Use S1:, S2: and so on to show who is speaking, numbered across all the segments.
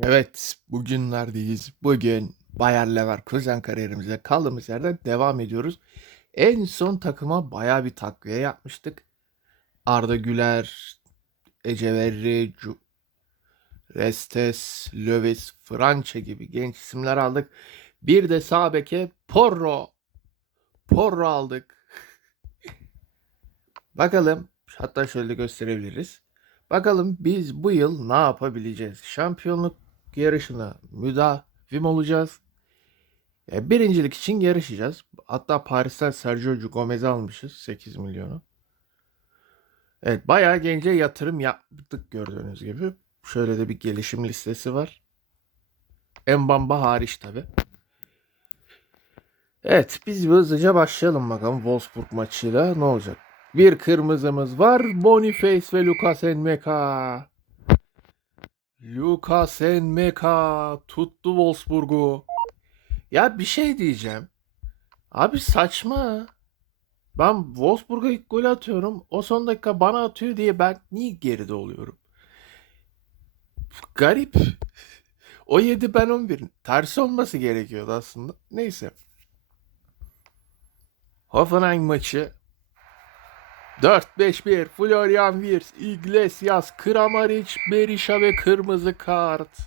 S1: Evet, bugünlerdeyiz. Bugün Bayer Leverkusen kariyerimize kaldığımız yerden devam ediyoruz. En son takıma baya bir takviye yapmıştık. Arda Güler, Eceverri, Cu- Restes, Lövis, França gibi genç isimler aldık. Bir de sağ beke Porro. Porro aldık. Bakalım, hatta şöyle gösterebiliriz. Bakalım biz bu yıl ne yapabileceğiz? Şampiyonluk yarışına müdavim olacağız. E, birincilik için yarışacağız. Hatta Paris'ten Sergio Gomez'i almışız 8 milyonu. Evet bayağı gence yatırım yaptık gördüğünüz gibi. Şöyle de bir gelişim listesi var. Mbamba hariç tabi. Evet biz bir hızlıca başlayalım bakalım Wolfsburg maçıyla ne olacak. Bir kırmızımız var. Boniface ve Lucas Enmeka. Lucas Enmeka tuttu Wolfsburg'u. Ya bir şey diyeceğim. Abi saçma. Ben Wolfsburg'a ilk gol atıyorum. O son dakika bana atıyor diye ben niye geride oluyorum? Garip. O 7 ben 11. Tersi olması gerekiyordu aslında. Neyse. Hoffenheim maçı 4-5-1 Florian Wirtz, Iglesias, Kramaric, Berisha ve kırmızı kart.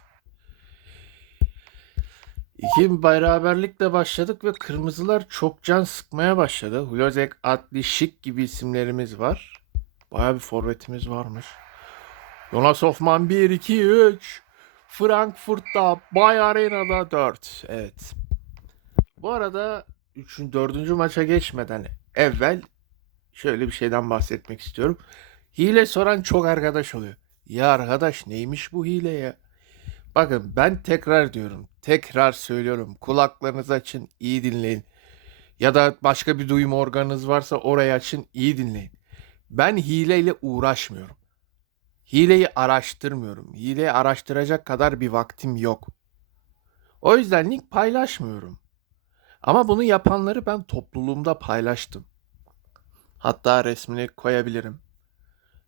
S1: İki beraberlikle başladık ve kırmızılar çok can sıkmaya başladı. Hulozek, Atli, Şik gibi isimlerimiz var. Baya bir forvetimiz varmış. Jonas Hoffman 1-2-3. Frankfurt'ta, Bay Arena'da 4. Evet. Bu arada 3. 4. maça geçmeden evvel şöyle bir şeyden bahsetmek istiyorum. Hile soran çok arkadaş oluyor. Ya arkadaş neymiş bu hile ya? Bakın ben tekrar diyorum. Tekrar söylüyorum. Kulaklarınızı açın, iyi dinleyin. Ya da başka bir duyum organınız varsa orayı açın, iyi dinleyin. Ben hileyle uğraşmıyorum. Hileyi araştırmıyorum. Hileyi araştıracak kadar bir vaktim yok. O yüzden link paylaşmıyorum. Ama bunu yapanları ben topluluğumda paylaştım. Hatta resmini koyabilirim.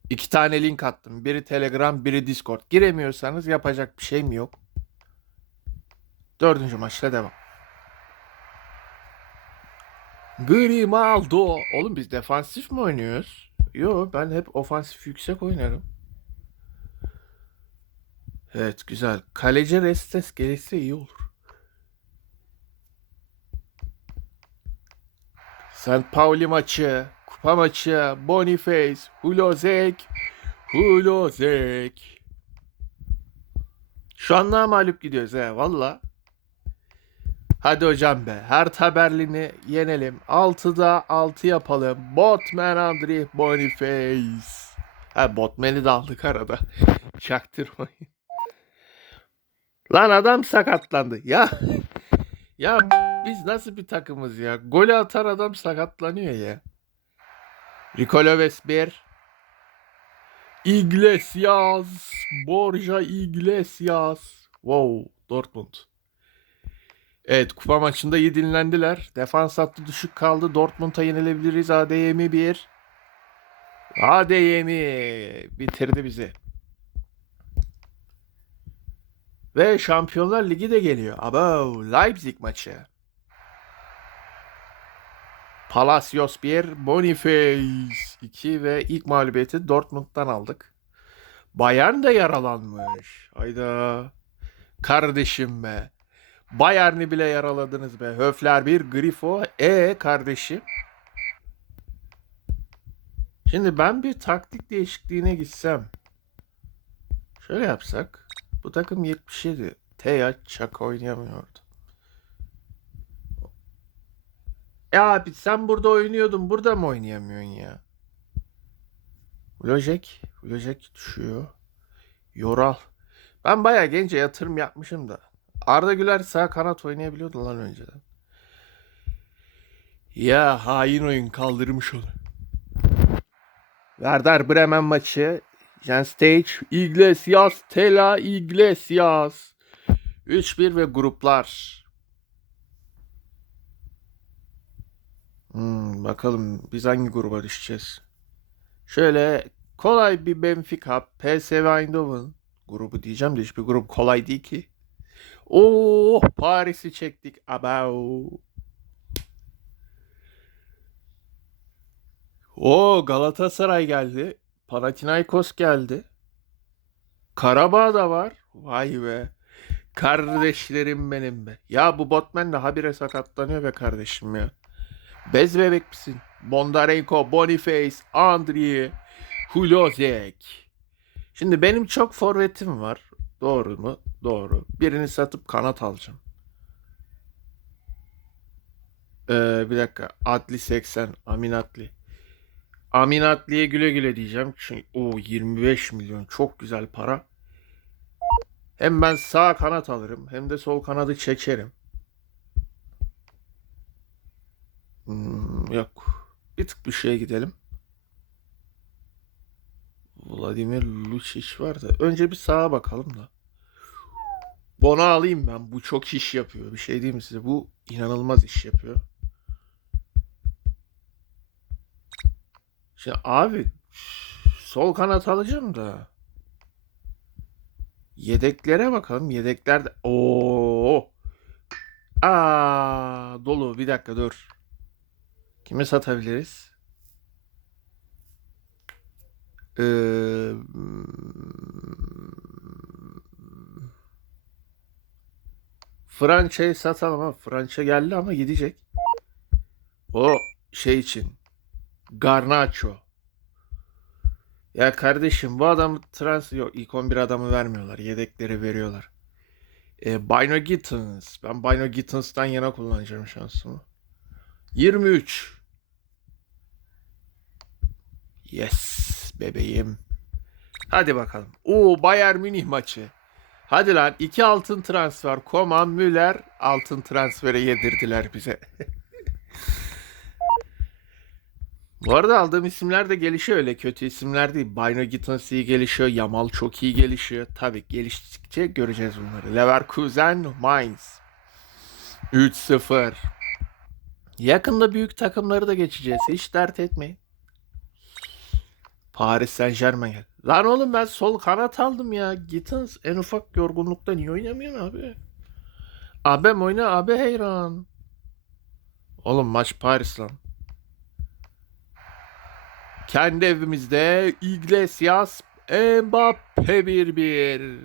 S1: İki tane link attım. Biri Telegram, biri Discord. Giremiyorsanız yapacak bir şeyim yok. Dördüncü maçla devam. Grimaldo. Oğlum biz defansif mi oynuyoruz? Yo ben hep ofansif yüksek oynarım. Evet güzel. Kaleci Restes gelirse iyi olur. St. Pauli maçı, kupa maçı, Boniface, Hulozek, Hulozek. Şu an mağlup gidiyoruz he valla. Hadi hocam be. Her Berlin'i yenelim. 6'da 6 yapalım. Botman Andri Boniface. Ha Botman'i de aldık arada. Çaktırmayın. Lan adam sakatlandı. Ya ya biz nasıl bir takımız ya? Golü atan adam sakatlanıyor ya. Rico Loves 1. Iglesias. Borja Iglesias. Wow. Dortmund. Evet kupa maçında iyi dinlendiler. Defans hattı düşük kaldı. Dortmund'a yenilebiliriz. ADM 1. ADM bitirdi bizi. Ve Şampiyonlar Ligi de geliyor. Abo Leipzig maçı. Palacios 1, Boniface 2 ve ilk mağlubiyeti Dortmund'dan aldık. Bayern de yaralanmış. Hayda. Kardeşim be. Bayern'i bile yaraladınız be. Höfler 1, Grifo. E kardeşim. Şimdi ben bir taktik değişikliğine gitsem. Şöyle yapsak. Bu takım 77. Teya Çak oynayamıyordu. Ya abi sen burada oynuyordun. Burada mı oynayamıyorsun ya? Lojek. Lojek düşüyor. Yoral. Ben bayağı gence yatırım yapmışım da. Arda Güler sağ kanat oynayabiliyordu lan önceden. Ya hain oyun kaldırmış onu. Werder Bremen maçı. Jens Stage, Iglesias, Tela, Iglesias. 3-1 ve gruplar. Hmm, bakalım biz hangi gruba düşeceğiz. Şöyle kolay bir Benfica, PSV Eindhoven, grubu diyeceğim de hiçbir grup kolay değil ki. Oo Paris'i çektik. Abao. O Galatasaray geldi. Panathinaikos geldi. Karabağ da var. Vay be. Kardeşlerim benim be. Ya bu Botman da habire sakatlanıyor be kardeşim ya. Bez bebek misin? Bondarenko, Boniface, Andriy, Hulozek. Şimdi benim çok forvetim var. Doğru mu? Doğru. Birini satıp kanat alacağım. Ee, bir dakika. Adli 80. Amin Adli. Amin Adli'ye güle güle diyeceğim. Çünkü o 25 milyon çok güzel para. Hem ben sağ kanat alırım hem de sol kanadı çekerim. Hmm, yok. Bir tık şeye gidelim. Vladimir Lucic var da. Önce bir sağa bakalım da. Bunu alayım ben. Bu çok iş yapıyor. Bir şey diyeyim mi size? Bu inanılmaz iş yapıyor. Şimdi abi sol kanat alacağım da. Yedeklere bakalım. Yedeklerde Oo. Aa, dolu. Bir dakika dur. Kimi satabiliriz? Ee, França'yı satalım ama França geldi ama gidecek. O şey için. Garnacho. Ya kardeşim bu adam trans yok ilk 11 adamı vermiyorlar. Yedekleri veriyorlar. E, Bino Gittins. Ben Bino Gittins'tan yana kullanacağım şansımı. 23. Yes bebeğim. Hadi bakalım. Oo Bayern Münih maçı. Hadi lan iki altın transfer. Koman Müller altın transfere yedirdiler bize. Bu arada aldığım isimler de gelişiyor öyle kötü isimler değil. Bino Gittins iyi gelişiyor. Yamal çok iyi gelişiyor. Tabii geliştikçe göreceğiz bunları. Leverkusen Mainz 3-0. Yakında büyük takımları da geçeceğiz. Hiç dert etmeyin. Paris Saint Germain. Lan oğlum ben sol kanat aldım ya. Gittins en ufak yorgunlukta niye oynamıyorsun abi? Abem oyna abi heyran. Oğlum maç Paris lan. Kendi evimizde Iglesias Mbappe 1-1.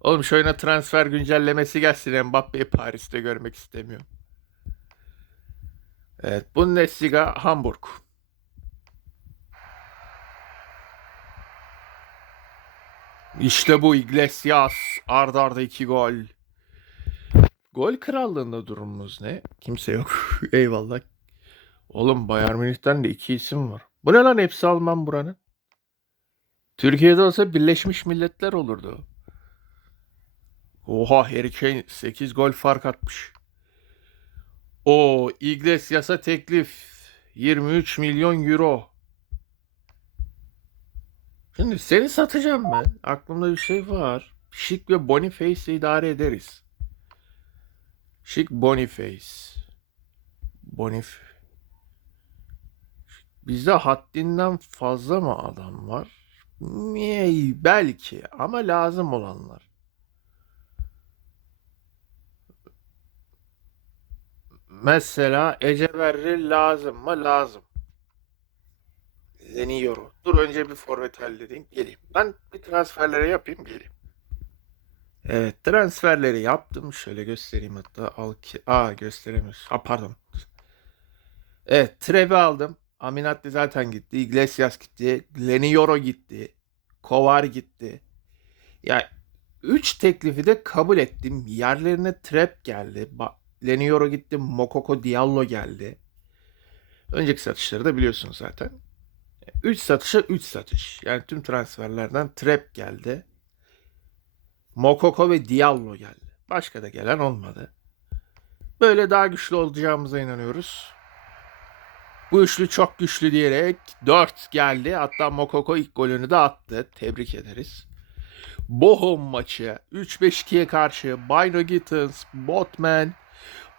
S1: Oğlum şu oyuna transfer güncellemesi gelsin Mbappe'yi Paris'te görmek istemiyorum. Evet Bundesliga Hamburg. İşte bu Iglesias. Arda arda iki gol. Gol krallığında durumumuz ne? Kimse yok. Eyvallah. Oğlum Bayern Münih'ten de iki isim var. Bu ne lan hepsi Alman buranın? Türkiye'de olsa Birleşmiş Milletler olurdu. Oha Harry Kane 8 gol fark atmış. O Iglesias'a teklif 23 milyon euro. Şimdi seni satacağım ben. Aklımda bir şey var. Şik ve Boniface'i idare ederiz. Şik Boniface. Bonif. Bizde haddinden fazla mı adam var? Mey, belki ama lazım olanlar. Mesela Eceberri lazım mı? Lazım. Zeniyorum. Dur önce bir forvet halledeyim. Geleyim. Ben bir transferleri yapayım geleyim. Evet transferleri yaptım. Şöyle göstereyim hatta. Al ki... Aa gösteremiyoruz. Ha pardon. Evet Trevi aldım. Aminatli zaten gitti. Iglesias gitti. Lenioro gitti. Kovar gitti. Ya 3 teklifi de kabul ettim. Yerlerine Trap geldi. Ba Lenioro gitti. Mokoko Diallo geldi. Önceki satışları da biliyorsunuz zaten. 3 satışa 3 satış. Yani tüm transferlerden Trap geldi. Mokoko ve Diallo geldi. Başka da gelen olmadı. Böyle daha güçlü olacağımıza inanıyoruz. Bu üçlü çok güçlü diyerek 4 geldi. Hatta Mokoko ilk golünü de attı. Tebrik ederiz. Bochum maçı 3-5-2'ye karşı Bino Gittins, Botman,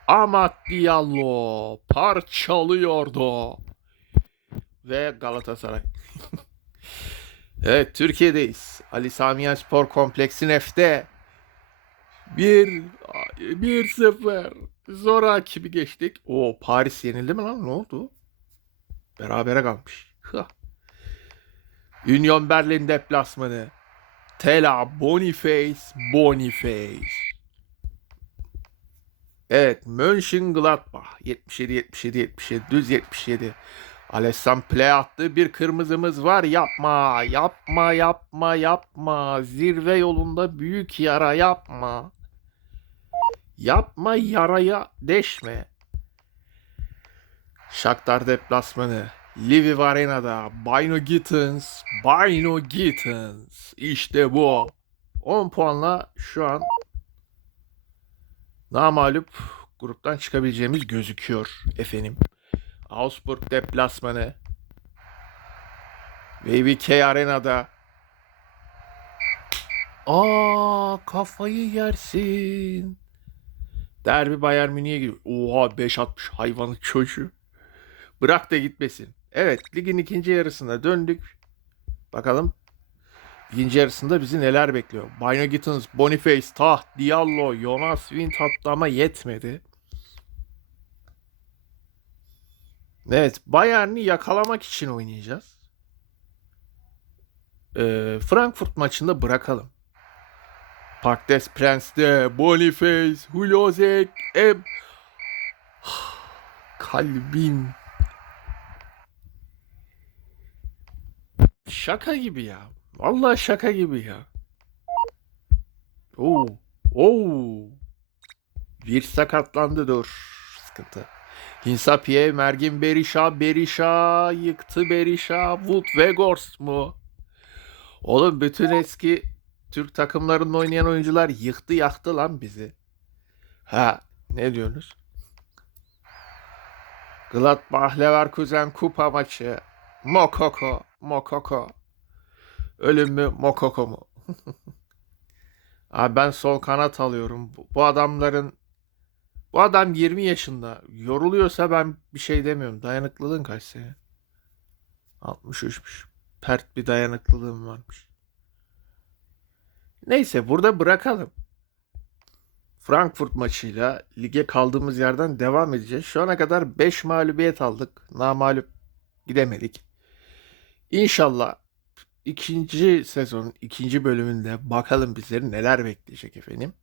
S1: Amat Diallo parçalıyordu. Ve Galatasaray. Evet Türkiye'deyiz. Ali Sami Spor Kompleksi'nin F'de. 1 1-0. Zoraki bir geçtik. O Paris yenildi mi lan? Ne oldu? Berabere kalmış. Union Berlin deplasmanı. Tela Boniface Boniface. Evet Mönchengladbach 77 77 77 düz 77. Alessandro play attı. Bir kırmızımız var. Yapma, yapma, yapma, yapma. Zirve yolunda büyük yara yapma. Yapma yaraya deşme. Shakhtar deplasmanı. Lviv Arena'da. Bino Gittins. Bino Gittins. İşte bu. 10 puanla şu an namalup gruptan çıkabileceğimiz gözüküyor efendim. Augsburg deplasmanı. VBK Arena'da. Aa kafayı yersin. Derbi Bayern Münih'e gidiyor. Oha 5 atmış hayvanın çocuğu. Bırak da gitmesin. Evet ligin ikinci yarısına döndük. Bakalım ikinci yarısında bizi neler bekliyor. Bino Gittins, Boniface, Taht, Diallo, Jonas Wind hatta ama yetmedi. Evet, Bayern'i yakalamak için oynayacağız. Ee, Frankfurt maçında bırakalım. Park des Prince'de Boniface, Hulozek, Em... Kalbim. Şaka gibi ya. Vallahi şaka gibi ya. Oo. Oo. Bir sakatlandı dur. Sıkıntı. Hinsapiye, Mergin Berisha, Berisha, yıktı Berisha, Wood Weghorst mu? Oğlum bütün eski Türk takımlarında oynayan oyuncular yıktı yaktı lan bizi. Ha ne diyorsunuz? Gladbach Leverkusen kupa maçı. Mokoko, Mokoko. Ölüm mü, Mokoko mu? Abi ben sol kanat alıyorum. Bu, adamların bu adam 20 yaşında. Yoruluyorsa ben bir şey demiyorum. Dayanıklılığın kaç senin? 63'müş. Pert bir dayanıklılığım varmış. Neyse burada bırakalım. Frankfurt maçıyla lige kaldığımız yerden devam edeceğiz. Şu ana kadar 5 mağlubiyet aldık. Namalup gidemedik. İnşallah ikinci sezonun ikinci bölümünde bakalım bizleri neler bekleyecek efendim.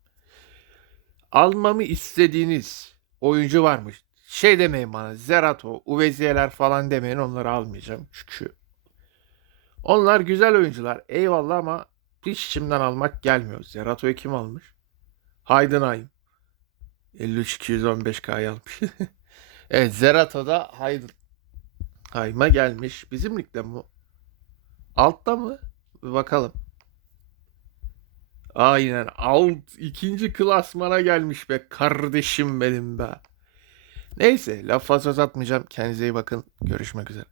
S1: Almamı istediğiniz oyuncu varmış. Şey demeyin bana Zerato, Uveziyeler falan demeyin onları almayacağım. Çünkü onlar güzel oyuncular eyvallah ama hiç içimden almak gelmiyor. Zerato'yu kim almış? Heidenheim. 53-215K almış. evet Zerato da Heidenheim'a gelmiş. Bizim ligde mi? Altta mı? Bir bakalım. Aynen alt ikinci klasmana gelmiş be kardeşim benim be. Neyse laf fazla uzatmayacağım. Kendinize iyi bakın. Görüşmek üzere.